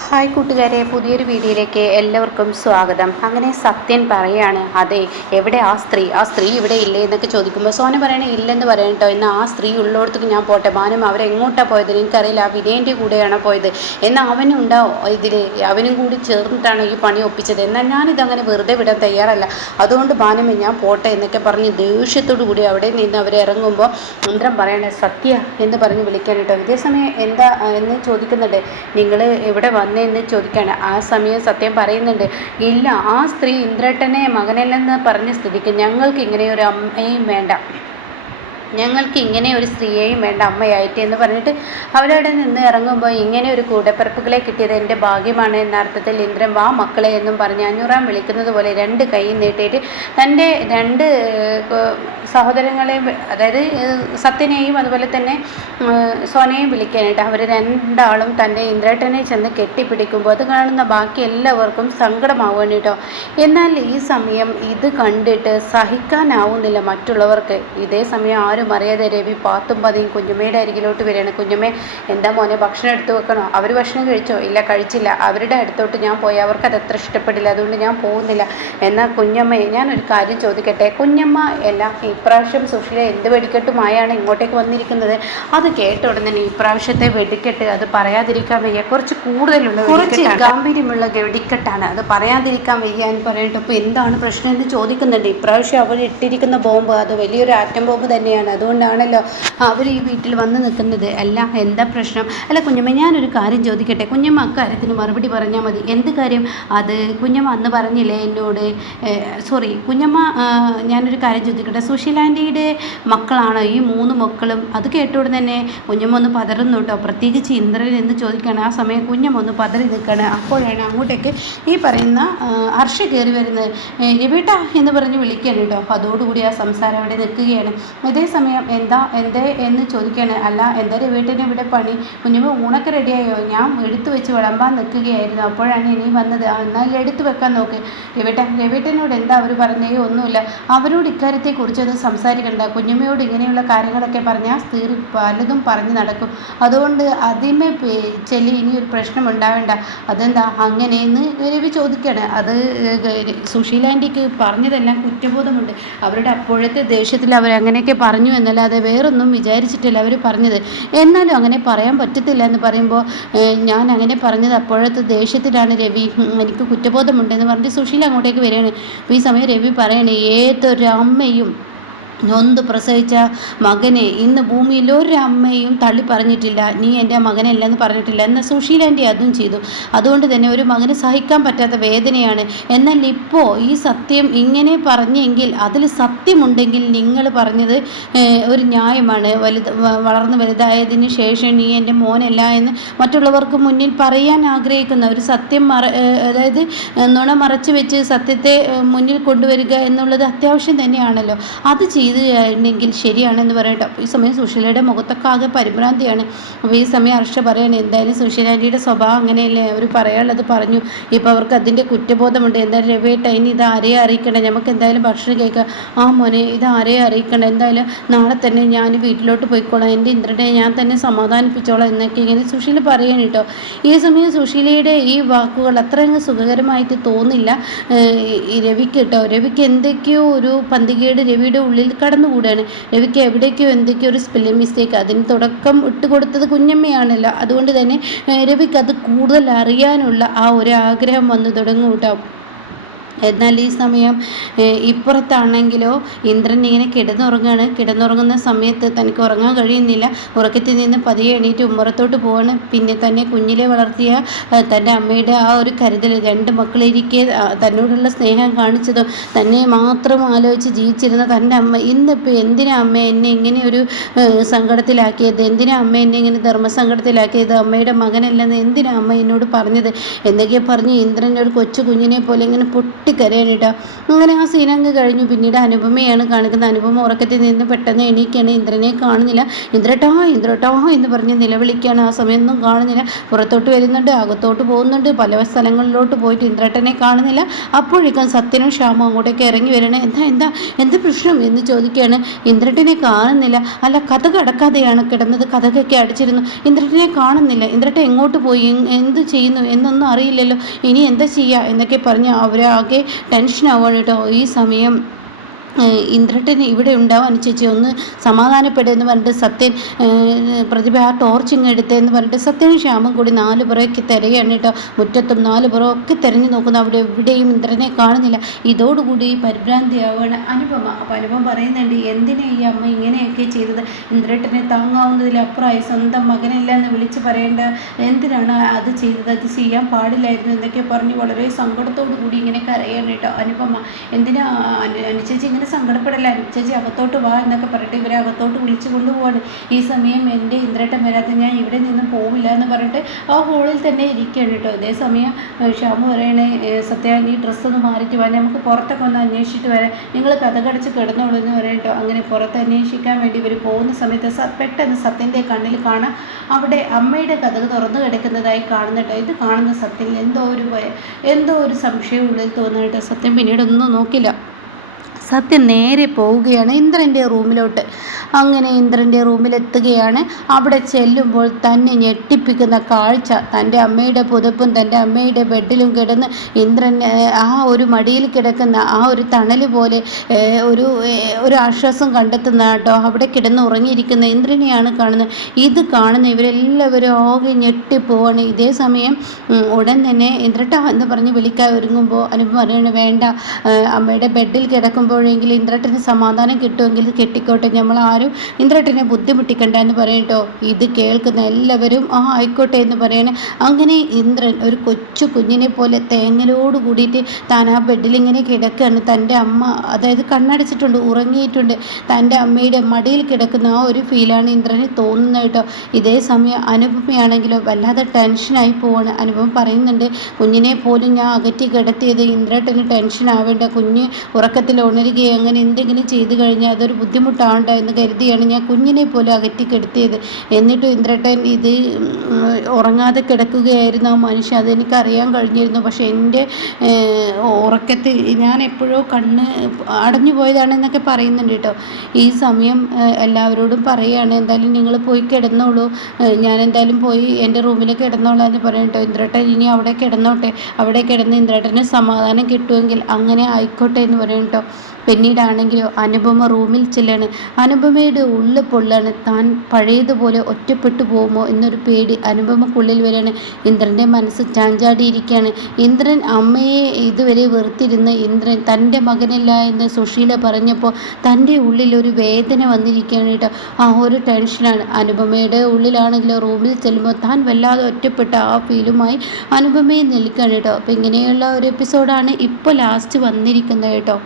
Hi കൂട്ടുകാരെ, പുതിയൊരു വീഡിയോയിലേക്ക് എല്ലാവർക്കും സ്വാഗതം. അങ്ങനെ സത്യൻ പറയാണ്, അതെ എവിടെ ആ സ്ത്രീ ഇവിടെ ഇല്ലേ എന്നൊക്കെ ചോദിക്കുമ്പോൾ സോന പറയണേ ഇല്ലെന്ന് പറയട്ടോ. എന്നാൽ ആ സ്ത്രീ ഉള്ളിടത്തേക്ക് ഞാൻ പോട്ടെ, ഭാനും അവരെങ്ങോട്ടാണ് പോയത് എനിക്കറിയില്ല, ആ വിനയൻ്റെ കൂടെയാണോ പോയത്, എന്നാൽ അവനും ഉണ്ടാവും ഇതിൽ, അവനും കൂടി ചേർന്നിട്ടാണ് ഈ പണി ഒപ്പിച്ചത്, എന്നാൽ ഞാനിതങ്ങനെ വെറുതെ വിടാൻ തയ്യാറല്ല, അതുകൊണ്ട് ഭാനുമേ ഞാൻ പോട്ടെ എന്നൊക്കെ പറഞ്ഞ് ദേഷ്യത്തോടു കൂടി അവിടെ നിന്ന് അവരിറങ്ങുമ്പോൾ ഇന്ദ്രൻ പറയണേ സത്യ എന്ന് പറഞ്ഞ് വിളിക്കാൻ കേട്ടോ. ഇതേസമയം എന്താ എന്ന് ചോദിക്കുന്നുണ്ട്, നിങ്ങൾ ഇവിടെ വന്നതെന്ന് ചോദിക്കുകയാണ്. ആ സമയം സത്യം പറയുന്നുണ്ട്, ഇല്ല ആ സ്ത്രീ ഇന്ദ്രേട്ടനെ മകനല്ലെന്ന് പറഞ്ഞ സ്ഥിതിക്ക് ഞങ്ങൾക്ക് ഇങ്ങനെ ഒരു അമ്മയും വേണ്ട, ഞങ്ങൾക്ക് ഇങ്ങനെ ഒരു സ്ത്രീയെയും വേണ്ട അമ്മയായിട്ട് എന്ന് പറഞ്ഞിട്ട് അവരവിടെ നിന്ന് ഇറങ്ങുമ്പോൾ ഇങ്ങനെ ഒരു കൂടപ്പിറപ്പുകളെ കിട്ടിയത് എൻ്റെ ഭാഗ്യമാണ് എന്ന അർത്ഥത്തിൽ ഇന്ദ്രൻ വാ മക്കളെ എന്നും പറഞ്ഞ് അഞ്ഞൂറാം വിളിക്കുന്നത് പോലെ രണ്ട് കൈ നീട്ടിയിട്ട് തൻ്റെ രണ്ട് സഹോദരങ്ങളെയും, അതായത് സത്യനെയും അതുപോലെ തന്നെ സോനയെയും വിളിക്കാനായിട്ട് അവർ രണ്ടാളും തൻ്റെ ഇന്ദ്രേട്ടനെ ചെന്ന് കെട്ടിപ്പിടിക്കുമ്പോൾ അത് കാണുന്ന ബാക്കി എല്ലാവർക്കും സങ്കടമാവുകയാണ് കേട്ടോ. എന്നാൽ ഈ സമയം ഇത് കണ്ടിട്ട് സഹിക്കാനാവുന്നില്ല മറ്റുള്ളവർക്ക്. ഇതേ സമയം ആരും അറിയാതെ രവി പാത്തും പതിയും കുഞ്ഞമ്മയുടെ അരികിലോട്ട് വരികയാണ്. കുഞ്ഞമ്മേ എന്താ മോനെ, ഭക്ഷണം എടുത്തു വെക്കണോ? അവർ ഭക്ഷണം കഴിച്ചോ? ഇല്ല കഴിച്ചില്ല, അവരുടെ അടുത്തോട്ട് ഞാൻ പോയി, അവർക്ക് അത് അത്ര ഇഷ്ടപ്പെടില്ല, അതുകൊണ്ട് ഞാൻ പോകുന്നില്ല. എന്നാൽ കുഞ്ഞമ്മയെ ഞാനൊരു കാര്യം ചോദിക്കട്ടെ? കുഞ്ഞമ്മ എല്ലാം ഇപ്രാവശ്യം സുശീല എന്ത് വെടിക്കെട്ടുമായാണ് ഇങ്ങോട്ടേക്ക് വന്നിരിക്കുന്നത്? അത് കേട്ട ഉടനെ തന്നെ ഇപ്രാവശ്യത്തെ വെടിക്കെട്ട് അത് പറയാതിരിക്കാൻ വയ്യ, കുറച്ച് കൂടുതലുള്ള കുറച്ച് ഗാംഭീര്യമുള്ള വെടിക്കെട്ടാണ്, അത് പറയാതിരിക്കാൻ വയ്യ എന്ന് പറയട്ടെ. അപ്പോൾ എന്താണ് പ്രശ്നം എന്ന് ചോദിക്കുന്നുണ്ട്. ഇപ്രാവശ്യം അവർ ഇട്ടിരിക്കുന്ന ബോംബ് അത് വലിയൊരു ആറ്റം ബോംബ് തന്നെയാണ്, അതുകൊണ്ടാണല്ലോ അവർ ഈ വീട്ടിൽ വന്ന് നിൽക്കുന്നത്. അല്ല എന്താ പ്രശ്നം? അല്ല കുഞ്ഞമ്മ ഞാനൊരു കാര്യം ചോദിക്കട്ടെ? കുഞ്ഞമ്മ അക്കാര്യത്തിന് മറുപടി പറഞ്ഞാൽ മതി. എന്ത് കാര്യം? അത് കുഞ്ഞമ്മ അന്ന് പറഞ്ഞില്ലേ എന്നോട്, സോറി കുഞ്ഞമ്മ, ഞാനൊരു കാര്യം ചോദിക്കട്ടെ, സുശീലാൻ്റിയുടെ മക്കളാണോ ഈ മൂന്ന് മക്കളും? അത് കേട്ടോടെ തന്നെ കുഞ്ഞമ്മ ഒന്ന് പതറുന്നു കേട്ടോ, പ്രത്യേകിച്ച് ഇന്ദ്രൻ എന്ന് ചോദിക്കുകയാണ്. ആ സമയം കുഞ്ഞമ്മ ഒന്ന് പതറി നിൽക്കുകയാണ്. അപ്പോഴാണ് അങ്ങോട്ടേക്ക് ഈ പറയുന്ന ഹർഷ കയറി വരുന്നത്. രവിട്ടാ എന്ന് പറഞ്ഞ് വിളിക്കുകയാണ് കേട്ടോ. അതോടുകൂടി ആ സംസാരം അവിടെ നിൽക്കുകയാണ്. ഇതേ സമയം എന്തേ എന്ന് ചോദിക്കുകയാണ്. അല്ല എന്താ രവിട്ടന് ഇവിടെ പണി? കുഞ്ഞമ്മ ഊണൊക്കെ റെഡിയായോ? ഞാൻ എടുത്തു വെച്ച് വിളമ്പാൻ നിൽക്കുകയായിരുന്നു, അപ്പോഴാണ് ഇനി വന്നത്. എന്നാൽ എടുത്തു വെക്കാൻ നോക്ക്. രവിട്ടനോട് എന്താ അവർ പറഞ്ഞേ? ഒന്നുമില്ല, അവരോട് ഇക്കാര്യത്തെക്കുറിച്ചൊന്നും സംസാരിക്കണ്ട, കുഞ്ഞമ്മയോട് ഇങ്ങനെയുള്ള കാര്യങ്ങളൊക്കെ പറഞ്ഞാൽ സ്ത്രീ പലതും പറഞ്ഞ് നടക്കും, അതുകൊണ്ട് അതിമേ ചെല്ലി ഇനി ഒരു പ്രശ്നം ഉണ്ടാവേണ്ട. അതെന്താ അങ്ങനെയെന്ന് രവി ചോദിക്കുകയാണ്. അത് സുശീല ആൻറ്റിക്ക് പറഞ്ഞതെല്ലാം കുറ്റബോധമുണ്ട്, അവരുടെ അപ്പോഴത്തെ ദേഷ്യത്തിൽ അവരങ്ങനെയൊക്കെ പറഞ്ഞു എന്നല്ലാതെ വേറൊന്നും വിചാരിച്ചിട്ടില്ല അവർ പറഞ്ഞത്. എന്നാലും അങ്ങനെ പറയാൻ പറ്റത്തില്ല എന്ന് പറയുമ്പോൾ ഞാൻ അങ്ങനെ പറഞ്ഞത് അപ്പോഴത്തെ ദേഷ്യത്തിലാണ് രവി, എനിക്ക് കുറ്റബോധമുണ്ടെന്ന് പറഞ്ഞിട്ട് സുശീല അങ്ങോട്ടേക്ക് വരികയാണ്. അപ്പോൾ ഈ സമയം രവി പറയണേ, ഏതൊരു അമ്മയും നൊന്ത് പ്രസവിച്ച മകനെ ഇന്ന് ഭൂമിയിൽ ഒരമ്മയും തള്ളി പറഞ്ഞിട്ടില്ല, നീ എൻ്റെ മകനല്ലെന്ന് പറഞ്ഞിട്ടില്ല. എന്നാൽ സുശീലാൻ്റെ അതും ചെയ്തു, അതുകൊണ്ട് തന്നെ ഒരു മകന് സഹിക്കാൻ പറ്റാത്ത വേദനയാണ്. എന്നാൽ ഇപ്പോൾ ഈ സത്യം ഇങ്ങനെ പറഞ്ഞെങ്കിൽ അതിൽ സത്യമുണ്ടെങ്കിൽ നിങ്ങൾ പറഞ്ഞത് ഒരു ന്യായമാണ്. വളർന്നു വലുതായതിന് ശേഷം നീ എൻ്റെ മോനല്ല എന്ന് മറ്റുള്ളവർക്ക് മുന്നിൽ പറയാൻ ആഗ്രഹിക്കുന്ന ഒരു സത്യം അതായത് നുണ മറച്ചു വെച്ച് സത്യത്തെ മുന്നിൽ കൊണ്ടുവരിക എന്നുള്ളത് അത്യാവശ്യം തന്നെയാണല്ലോ, അത് ചെയ്തിട്ടുണ്ടെങ്കിൽ ശരിയാണെന്ന് പറയട്ടെ. അപ്പോൾ ഈ സമയം സുശീലയുടെ മുഖത്തൊക്കെ ആകെ പരിഭ്രാന്തിയാണ്. അപ്പോൾ ഈ സമയം ഹർഷ പറയാണ്, എന്തായാലും സുശീലാൻ്റിയുടെ സ്വഭാവം അങ്ങനെയല്ലേ, അവർ പറയാനുള്ളത് പറഞ്ഞു, ഇപ്പോൾ അവർക്ക് അതിൻ്റെ കുറ്റബോധമുണ്ട്. എന്തായാലും രവിയേട്ട ഇനി ഇത് ആരെയും അറിയിക്കണ്ട, നമുക്ക് എന്തായാലും ഭക്ഷണം കഴിക്കാം. ആ മോനെ ഇത് ആരെയും അറിയിക്കണ്ട, എന്തായാലും നാളെ തന്നെ ഞാൻ വീട്ടിലോട്ട് പോയിക്കോളാം, എൻ്റെ ഇന്ദ്രനെ ഞാൻ തന്നെ സമാധാനിപ്പിച്ചോളാം എന്നൊക്കെ ഇങ്ങനെ സുശീല പറയണം കേട്ടോ. ഈ സമയം സുശീലയുടെ ഈ വാക്കുകൾ അത്രയങ്ങ് സുഖകരമായിട്ട് തോന്നില്ല രവിക്ക് കേട്ടോ. രവിക്ക് എന്തൊക്കെയോ ഒരു പന്തികേട് രവിയുടെ ഉള്ളിൽ കടന്നുകൂടാണ്. രവിക്ക് എവിടേക്കോ എന്തൊക്കെയോ ഒരു സ്പെല്ലിംഗ് മിസ്റ്റേക്ക്, അതിന് തുടക്കം ഇട്ടുകൊടുത്തത് കുഞ്ഞമ്മയാണല്ലോ, അതുകൊണ്ട് തന്നെ രവിക്ക് അത് കൂടുതൽ അറിയാനുള്ള ആ ഒരു ആഗ്രഹം വന്നു തുടങ്ങും കേട്ടോ. എന്നാൽ ഈ സമയം ഇപ്പുറത്താണെങ്കിലോ ഇന്ദ്രൻ ഇങ്ങനെ കിടന്നുറങ്ങുന്ന സമയത്ത് തനിക്ക് ഉറങ്ങാൻ കഴിയുന്നില്ല. ഉറക്കത്തിൽ നിന്ന് പതിയെ എണീറ്റ് ഉമ്മറത്തോട്ട് പോവാണ്. പിന്നെ തന്നെ കുഞ്ഞിലെ വളർത്തിയ തൻ്റെ അമ്മയുടെ ആ ഒരു കരുതൽ, രണ്ട് മക്കളിരിക്കെ തന്നോടുള്ള സ്നേഹം കാണിച്ചതും തന്നെ മാത്രം ആലോചിച്ച് ജീവിച്ചിരുന്ന തൻ്റെ അമ്മ ഇന്നിപ്പോൾ എന്തിനാ അമ്മ എന്നെ ഇങ്ങനെ ഒരു സങ്കടത്തിലാക്കിയത്, എന്തിനാ അമ്മ എന്നെ ഇങ്ങനെ ധർമ്മസങ്കടത്തിലാക്കിയത്, അമ്മയുടെ മകനല്ലെന്ന് എന്തിനാ അമ്മ എന്നോട് പറഞ്ഞത് എന്നൊക്കെ പറഞ്ഞ് ഇന്ദ്രൻ ഒരു കൊച്ചു കുഞ്ഞിനെ പോലെ ഇങ്ങനെ പൊട്ടി പൊട്ടിക്കരയാണ് കേട്ടോ. അങ്ങനെ ആ സീനങ്ങ് കഴിഞ്ഞു. പിന്നീട് അനുപമയാണ് കാണിക്കുന്നത്. അനുപമ ഉറക്കത്തിൽ നിന്ന് പെട്ടെന്ന് എണീക്കാണ്. ഇന്ദ്രനെ കാണുന്നില്ല. ഇന്ദ്രട്ടാ ഇന്ദ്രട്ടാ എന്ന് പറഞ്ഞ് നിലവിളിക്കുകയാണ്. ആ സമയമൊന്നും കാണുന്നില്ല. പുറത്തോട്ട് വരുന്നുണ്ട്, അകത്തോട്ട് പോകുന്നുണ്ട്, പല സ്ഥലങ്ങളിലോട്ട് പോയിട്ട് ഇന്ദ്രട്ടനെ കാണുന്നില്ല. അപ്പോഴേക്കും സത്യനും ശ്യാമും അങ്ങോട്ടേക്ക് ഇറങ്ങി വരണേ. എന്താ എന്താ എന്ത് പ്രശ്നം എന്ന് ചോദിക്കുകയാണ്. ഇന്ദ്രട്ടനെ കാണുന്നില്ല. അല്ല, കഥക് അടക്കാതെയാണ് കിടന്നത്, കഥകൊക്കെ അടിച്ചിരുന്നു. ഇന്ദ്രട്ടനെ കാണുന്നില്ല. ഇന്ദ്രട്ടൻ എങ്ങോട്ട് പോയി, എന്ത് ചെയ്യുന്നു എന്നൊന്നും അറിയില്ലല്ലോ, ഇനി എന്താ ചെയ്യുക എന്നൊക്കെ പറഞ്ഞ് അവരാകെ ടെൻഷനാവുകയാണ് കേട്ടോ. ഈ സമയം ഇന്ദ്രട്ടൻ ഇവിടെ ഉണ്ടാവാൻ ചേച്ചി ഒന്ന് സമാധാനപ്പെടുമെന്ന് പറഞ്ഞിട്ട് സത്യൻ പ്രതിഭ ആ ടോർച്ചിങ് എടുത്തതെന്ന് പറഞ്ഞിട്ട് സത്യനും ശ്യാമും കൂടി 4 പുറമൊക്കെ തിരയാണ് കേട്ടോ. മുറ്റത്തും 4 പുറമൊക്കെ തിരഞ്ഞു നോക്കുന്നു. അവിടെ എവിടെയും ഇന്ദ്രനെ കാണുന്നില്ല. ഇതോടുകൂടി പരിഭ്രാന്തിയാവുകയാണ് അനുപമ. അപ്പോൾ അനുപമ പറയുന്നുണ്ട്, എന്തിനാ ഈ അമ്മ ഇങ്ങനെയൊക്കെ ചെയ്തത്? ഇന്ദ്രട്ടനെ താങ്ങാവുന്നതിലപ്പുറമായി സ്വന്തം മകനല്ല എന്ന് വിളിച്ച് പറയേണ്ട എന്തിനാണ് അത് ചെയ്തത്? അത് ചെയ്യാൻ പാടില്ലായിരുന്നു എന്നൊക്കെ പറഞ്ഞ് വളരെ സങ്കടത്തോടു കൂടി ഇങ്ങനെ കരയാണ് കേട്ടോ അനുപമ. എന്തിനാ അനുചേച്ചി ഇങ്ങനെ സങ്കടപ്പെടല്ല, ചേച്ചി അകത്തോട്ട് വാ എന്നൊക്കെ പറഞ്ഞിട്ട് ഇവരെ അകത്തോട്ട് വിളിച്ചു കൊണ്ടുപോവാണ്. ഈ സമയം എൻ്റെ ഇന്ദ്രട്ടൻ വരാതെ ഞാൻ ഇവിടെ നിന്നും പോവില്ല എന്ന് പറഞ്ഞിട്ട് ആ ഹോളിൽ തന്നെ ഇരിക്കുകയാണ് കേട്ടോ. അതേസമയം ശ്യാമു പറയണേ, സത്യ നീ ഡ്രസ്സൊന്ന് മാറിയിട്ട് വാ, നമുക്ക് പുറത്തൊക്കെ ഒന്ന് അന്വേഷിച്ചിട്ട് വരാം, നിങ്ങൾ കഥകടച്ച് കിടന്നോളൂ എന്ന് പറയട്ടോ. അങ്ങനെ പുറത്ത് അന്വേഷിക്കാൻ വേണ്ടി ഇവർ പോകുന്ന സമയത്ത് പെട്ടെന്ന് സത്യൻ്റെ കണ്ണിൽ കാണാം അവിടെ അമ്മയുടെ കഥക് തുറന്നു കിടക്കുന്നതായി കാണുന്നുട്ടോ. ഇത് കാണുന്ന സത്യൻ എന്തോ ഒരു സംശയം ഉള്ളിൽ തോന്നുന്നുട്ടോ. സത്യം പിന്നീടൊന്നും നോക്കില്ല. സത്യം നേരെ പോവുകയാണ് ഇന്ദ്രൻ്റെ റൂമിലോട്ട്. അങ്ങനെ ഇന്ദ്രൻ്റെ റൂമിലെത്തുകയാണ്. അവിടെ ചെല്ലുമ്പോൾ തന്നെ ഞെട്ടിപ്പിക്കുന്ന കാഴ്ച, തൻ്റെ അമ്മയുടെ പുതപ്പും തൻ്റെ അമ്മയുടെ ബെഡിലും കിടന്ന് ഇന്ദ്രൻ ആ ഒരു മടിയിൽ കിടക്കുന്ന ആ ഒരു തണൽ പോലെ ഒരു ആശ്വാസം കണ്ടെത്തുന്ന കേട്ടോ. അവിടെ കിടന്ന് ഉറങ്ങിയിരിക്കുന്ന ഇന്ദ്രനെയാണ് കാണുന്നത്. ഇത് കാണുന്ന ഇവരെല്ലാവരും ആകെ ഞെട്ടിപ്പോവാണ്. ഇതേ സമയം ഉടൻ തന്നെ ഇന്ദ്രട്ട എന്ന് പറഞ്ഞ് വിളിക്കാൻ ഒരുങ്ങുമ്പോൾ അനുപമ പറയാണ്, വേണ്ട, അമ്മയുടെ ബെഡിൽ കിടക്കുമ്പോഴെങ്കിൽ ഇന്ദ്രട്ടന് സമാധാനം കിട്ടുമെങ്കിൽ കെട്ടിക്കോട്ടെ, നമ്മൾ ആരും ഇന്ദ്രട്ടനെ ബുദ്ധിമുട്ടിക്കണ്ട എന്ന് പറയട്ടോ. ഇത് കേൾക്കുന്ന എല്ലാവരും ആയിക്കോട്ടെ എന്ന് പറയണേ. അങ്ങനെ ഇന്ദ്രൻ ഒരു കൊച്ചു കുഞ്ഞിനെ പോലെ തേങ്ങലോട് കൂടിയിട്ട് താൻ ആ ബെഡിൽ ഇങ്ങനെ കിടക്കുകയാണ്. തൻ്റെ അമ്മ, അതായത് കണ്ണടച്ചിട്ടുണ്ട്, ഉറങ്ങിയിട്ടുണ്ട്, തൻ്റെ അമ്മയുടെ മടിയിൽ കിടക്കുന്ന ആ ഒരു ഫീലാണ് ഇന്ദ്രന് തോന്നുന്നത് കേട്ടോ. ഇതേ സമയം അനുപമയാണെങ്കിലോ വല്ലാതെ ടെൻഷനായി പോവാണ്. അനുപമ പറയുന്നുണ്ട്, കുഞ്ഞിനെ പോലും ഞാൻ അകറ്റി കിടത്തിയത് ഇന്ദ്രട്ടന് ടെൻഷൻ ആവേണ്ട, കുഞ്ഞ് ഉറക്കത്തിൽ ഉണരുകയോ അങ്ങനെ എന്തെങ്കിലും ചെയ്തു കഴിഞ്ഞാൽ അതൊരു ബുദ്ധിമുട്ടാവണ്ട എന്ന് കരുതിയാണ് ഞാൻ കുഞ്ഞിനെ പോലും അകറ്റി കിടത്തിയത്. എന്നിട്ടും ഇന്ദ്രട്ടൻ ഇത് ഉറങ്ങാതെ കിടക്കുകയായിരുന്നു ആ മനുഷ്യൻ, അതെനിക്കറിയാൻ കഴിഞ്ഞിരുന്നു. പക്ഷേ എൻ്റെ ഉറക്കത്തിൽ ഞാൻ എപ്പോഴോ കണ്ണ് അടഞ്ഞു പോയതാണെന്നൊക്കെ പറയുന്നുണ്ട് കേട്ടോ. ഈ സമയം എല്ലാവരോടും പറയുകയാണ്, എന്തായാലും നിങ്ങൾ പോയി കിടന്നോളൂ, ഞാൻ എന്തായാലും പോയി എൻ്റെ റൂമിലേക്ക് കിടന്നോളാം എന്ന് പറയും കേട്ടോ. ഇന്ദ്രട്ടൻ ഇനി അവിടെ കിടന്നോട്ടെ, അവിടെ കിടന്ന് ഇന്ദ്രട്ടന് സമാധാനം കിട്ടുമെങ്കിൽ അങ്ങനെ ആയിക്കോട്ടെ എന്ന് പറയും കേട്ടോ. പിന്നീടാണെങ്കിലോ അനുപമ റൂമിൽ ചെല്ലാണ്. അനുപമയുടെ ഉള്ളിൽ പൊള്ളാണ്. താൻ പഴയതുപോലെ ഒറ്റപ്പെട്ടു പോകുമോ എന്നൊരു പേടി അനുപമക്കുള്ളിൽ വരികയാണ്. ഇന്ദ്രൻ്റെ മനസ്സ് ചാഞ്ചാടിയിരിക്കുകയാണ്. ഇന്ദ്രൻ അമ്മയെ ഇതുവരെ വെറുത്തിരുന്ന ഇന്ദ്രൻ തൻ്റെ മകനില്ല എന്ന് സുശീല പറഞ്ഞപ്പോൾ തൻ്റെ ഉള്ളിൽ ഒരു വേദന വന്നിരിക്കുകയാണ് കേട്ടോ. ആ ഒരു ടെൻഷനാണ്. അനുപമയുടെ ഉള്ളിലാണെങ്കിലോ റൂമിൽ ചെല്ലുമ്പോൾ താൻ വല്ലാതെ ഒറ്റപ്പെട്ട ആ ഫീലുമായി അനുപമയെ നിൽക്കുകയാണ് കേട്ടോ. അപ്പോൾ ഇങ്ങനെയുള്ള ഒരു എപ്പിസോഡാണ് ഇപ്പോൾ ലാസ്റ്റ് വന്നിരിക്കുന്നത് കേട്ടോ.